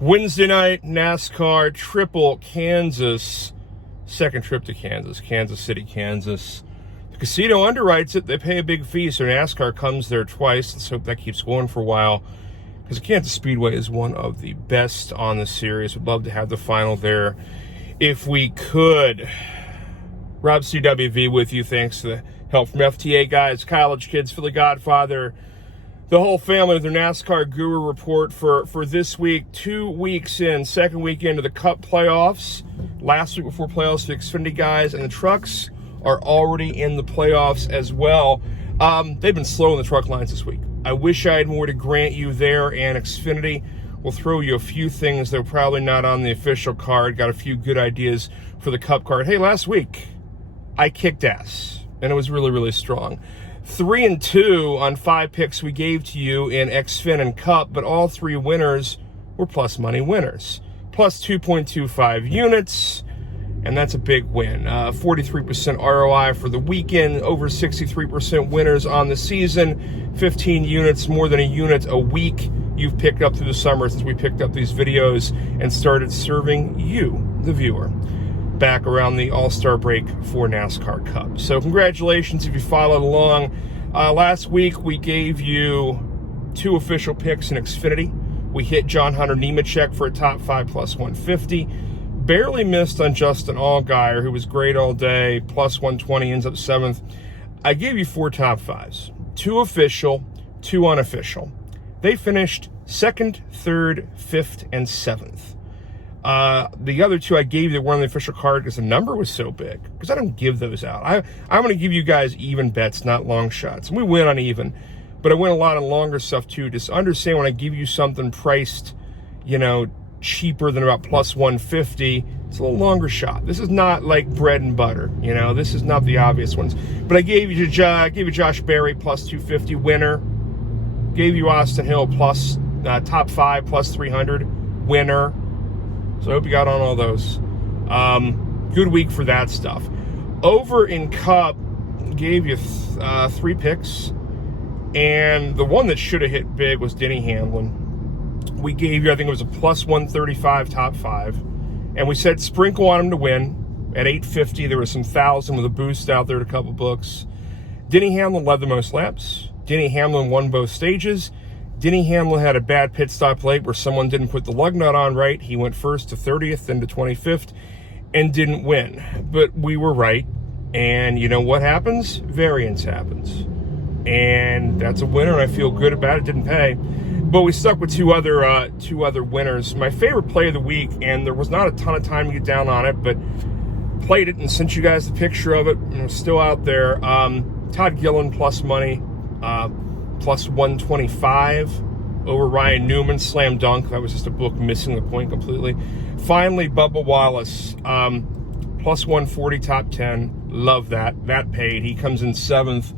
Wednesday night, NASCAR Triple Kansas. Second trip to Kansas, Kansas City, Kansas. The casino underwrites it. They pay a big fee, so NASCAR comes there twice. Let's hope that keeps going for a while, because Kansas Speedway is one of the best on the series. Would love to have the final there if we could. Rob CWV with you. Thanks to the help from FTA guys, college kids, Philly Godfather, the whole family with their NASCAR Guru report for this week. 2 weeks in, second weekend of the Cup Playoffs. Last week before playoffs, the Xfinity guys and the trucks are already in the playoffs as well. They've been slow in the truck lines this week. I wish I had more to grant you there, and Xfinity will throw you a few things that are probably not on the official card. Got a few good ideas for the Cup card. Hey, last week, I kicked ass, and it was really, really strong. 3-2 on 5 picks we gave to you in Xfin and Cup, but all 3 winners were plus money winners. Plus 2.25 units, and that's a big win. 43% ROI for the weekend, over 63% winners on the season, 15 units, more than a unit a week you've picked up through the summer since we picked up these videos and started serving you, the viewer, back around the All-Star break for NASCAR Cup. So congratulations if you followed along. Last week we gave you 2 official picks in Xfinity. We hit John Hunter Nemechek for a top 5 plus 150. Barely missed on Justin Allgaier, who was great all day, plus 120, ends up 7th. I gave you 4 top 5s, 2 official, 2 unofficial. They finished 2nd, 3rd, 5th, and 7th. The other 2 I gave you that weren't on the official card because the number was so big, because I don't give those out. I'm going to give you guys even bets, not long shots. And we win on even, but I win a lot on longer stuff too. Just understand when I give you something priced, cheaper than about plus 150, it's a little longer shot. This is not like bread and butter, this is not the obvious ones. But I gave you Josh Berry plus 250 winner. Gave you Austin Hill plus top 5 plus 300 winner. So I hope you got on all those. Good week for that stuff. Over in Cup, gave you 3 picks. And the one that should have hit big was Denny Hamlin. We gave you, I think it was a plus 135 top 5. And we said sprinkle on him to win. At 850, there was some 1,000 with a boost out there at a couple books. Denny Hamlin led the most laps. Denny Hamlin won both stages. Denny Hamlin had a bad pit stop late where someone didn't put the lug nut on right. He went first to 30th, then to 25th, and didn't win. But we were right. And you know what happens? Variance happens. And that's a winner, and I feel good about it. Didn't pay. But we stuck with two other winners. My favorite play of the week, and there was not a ton of time to get down on it, but played it and sent you guys the picture of it, and it's still out there. Todd Gillen plus money. Plus 125 over Ryan Newman, slam dunk. That was just a book missing the point completely. Finally, Bubba Wallace, plus 140, top 10. Love that. That paid. He comes in 7th.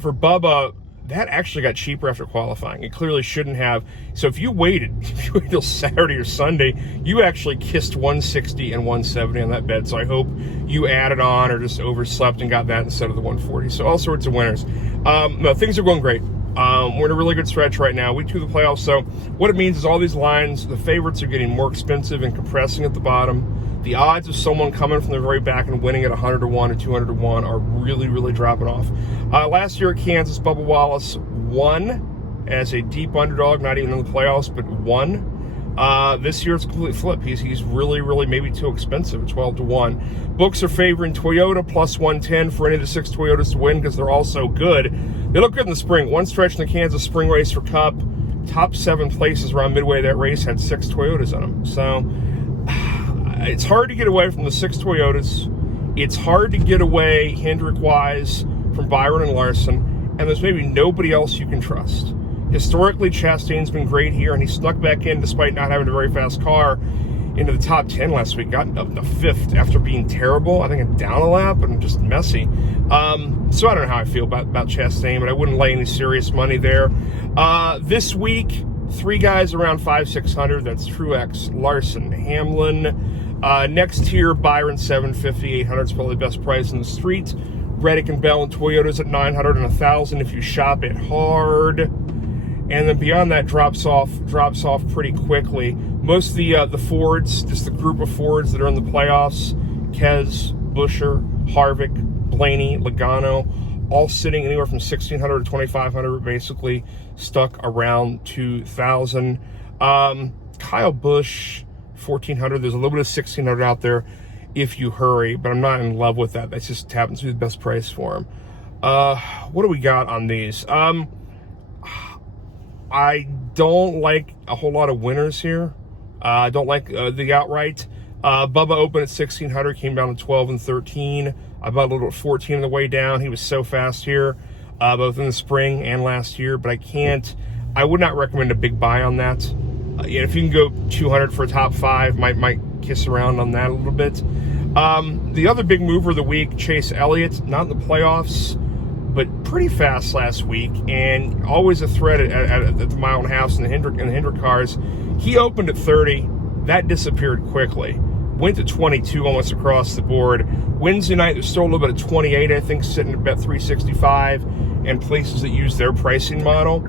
For Bubba, that actually got cheaper after qualifying. It clearly shouldn't have. So if you waited till Saturday or Sunday, you actually kissed 160 and 170 on that bet. So I hope you added on or just overslept and got that instead of the 140. So all sorts of winners. No, things are going great. We're in a really good stretch right now. Week 2 of the playoffs. So what it means is all these lines, the favorites are getting more expensive and compressing at the bottom. The odds of someone coming from the very back and winning at 100 to 1 or 200 to 1 are really, really dropping off. Last year at Kansas, Bubba Wallace won as a deep underdog, not even in the playoffs, but won. This year it's a complete flip. He's really, really maybe too expensive at 12 to 1. Books are favoring Toyota plus 110 for any of the 6 Toyotas to win because they're all so good. They look good in the spring. One stretch in the Kansas spring race for Cup, top 7 places around midway of that race had 6 Toyotas in them. So it's hard to get away from the 6 Toyotas. It's hard to get away Hendrick-wise from Byron and Larson, and there's maybe nobody else you can trust. Historically, Chastain's been great here, and he snuck back in despite not having a very fast car into the top 10 last week. Got up to 5th after being terrible. I think down a lap and just messy. So I don't know how I feel about Chastain, but I wouldn't lay any serious money there. This week, 3 guys around 500-600. That's Truex, Larson, Hamlin. Next tier, Byron 750, 800 is probably the best price in the street. Reddick and Bell and Toyotas at 900 and 1,000 if you shop it hard. And then beyond that drops off pretty quickly. Most of the Fords, just the group of Fords that are in the playoffs, Kez, Buescher, Harvick, Blaney, Logano, all sitting anywhere from 1,600 to 2,500, basically stuck around 2,000. Kyle Busch, 1,400. There's a little bit of 1,600 out there if you hurry, but I'm not in love with that. That just happens to be the best price for him. What do we got on these? I don't like a whole lot of winners here. I don't like the outright. Bubba opened at 1,600, came down to 12 and 13. I bought a little at 14 on the way down. He was so fast here, both in the spring and last year, but I would not recommend a big buy on that. If you can go 200 for a top 5, might kiss around on that a little bit. The other big mover of the week, Chase Elliott, not in the playoffs, but pretty fast last week, and always a threat at the mile and a half in the Hendrick cars. He opened at 30. That disappeared quickly. Went to 22 almost across the board. Wednesday night, there's still a little bit of 28, I think, sitting at bet 365, and places that use their pricing model.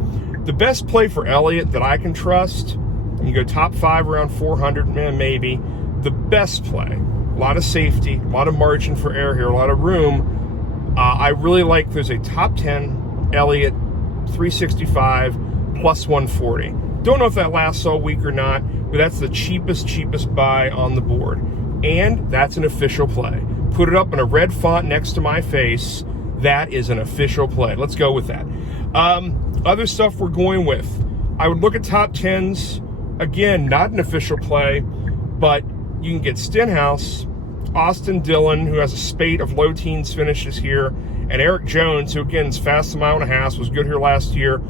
The best play for Elliott that I can trust, you go top 5 around 400, maybe. The best play, a lot of safety, a lot of margin for error here, a lot of room. I really like, there's a top 10 Elliott 365 plus 140. Don't know if that lasts all week or not, but that's the cheapest buy on the board. And that's an official play. Put it up in a red font next to my face. That is an official play. Let's go with that. Other stuff we're going with. I would look at top 10s. Again, not an official play, but you can get Stenhouse, Austin Dillon, who has a spate of low teens finishes here, and Eric Jones, who again is fast a mile and a half, was good here last year.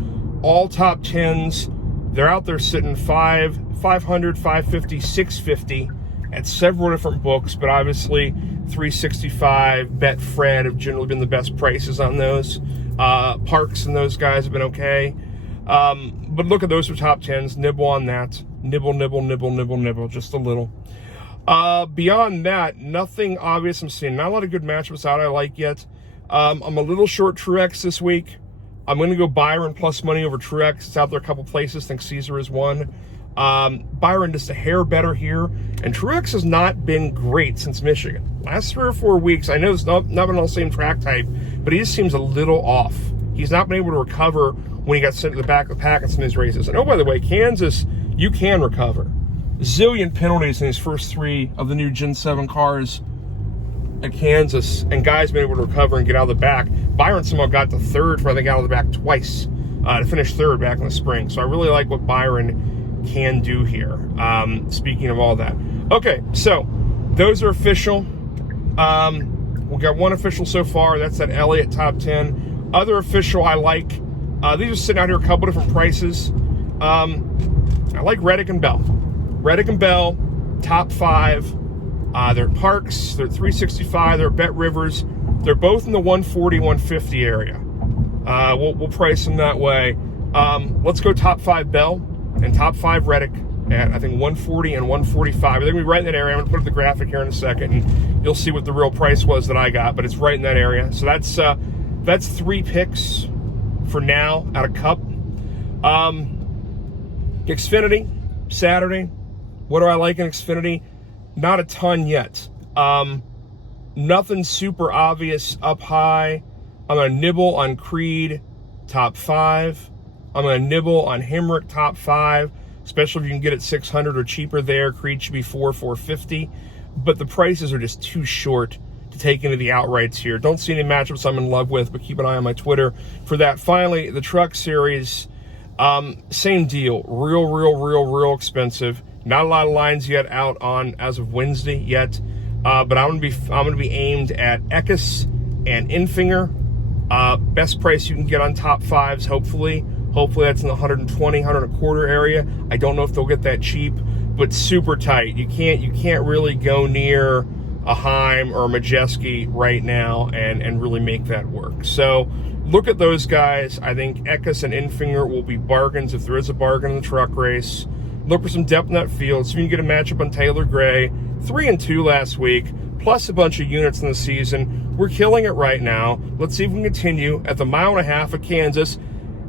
All top 10s. They're out there sitting 500, 550, 650 at several different books, but obviously 365, Betfred have generally been the best prices on those. Parks and those guys have been okay. But look at those for top 10s. Nibble on that. Nibble, just a little. Beyond that, nothing obvious I'm seeing. Not a lot of good matchups out I like yet. I'm a little short Truex this week. I'm going to go Byron plus money over Truex. It's out there a couple places. I think Caesar is one. Byron just a hair better here. And Truex has not been great since Michigan. Last 3 or 4 weeks, I know it's not been on the same track type, but he just seems a little off. He's not been able to recover when he got sent to the back of the pack in some of these races. And oh, by the way, Kansas, you can recover. Zillion penalties in these first 3 of the new Gen 7 cars at Kansas, and guys been able to recover and get out of the back. Byron somehow got to 3rd for I think out of the back twice to finish 3rd back in the spring. So I really like what Byron can do here. Speaking of all that. Okay, so those are official. We got one official so far. That's that Elliott top 10. Other official I like. These are sitting out here a couple different prices. I like Reddick and Bell. Reddick and Bell, top 5. They're at Parks, they're at 365, they're at Bet Rivers. They're both in the 140, 150 area. We'll price them that way. Let's go top 5 Bell and top 5 Reddick at, I think, 140 and 145. They're going to be right in that area. I'm going to put up the graphic here in a second, and you'll see what the real price was that I got, but it's right in that area. So that's 3 picks for now out of Cup. Xfinity, Saturday. What do I like in Xfinity? Not a ton yet. Nothing super obvious up high. I'm going to nibble on Creed, top 5. I'm going to nibble on Hemrick, top 5, especially if you can get it 600 or cheaper there. Creed should be 450. But the prices are just too short to take into the outrights here. Don't see any matchups I'm in love with, but keep an eye on my Twitter for that. Finally, the Truck Series, same deal. Real expensive. Not a lot of lines yet out on as of Wednesday yet, but I'm gonna be aimed at Eckes and Infinger. Best price you can get on top 5s. Hopefully that's in the 120, 125 area. I don't know if they'll get that cheap, but super tight. You can't really go near a Heim or a Majeski right now and really make that work. So look at those guys. I think Eckes and Infinger will be bargains if there is a bargain in the truck race. Look for some depth in that field. So you can get a matchup on Taylor Gray. 3-2 last week, plus a bunch of units in the season. We're killing it right now. Let's see if we can continue at the 1.5 miles of Kansas.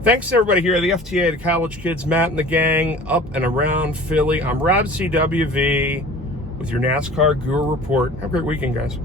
Thanks to everybody here at the FTA, the college kids, Matt and the gang, up and around Philly. I'm Rob CWV with your NASCAR Guru Report. Have a great weekend, guys.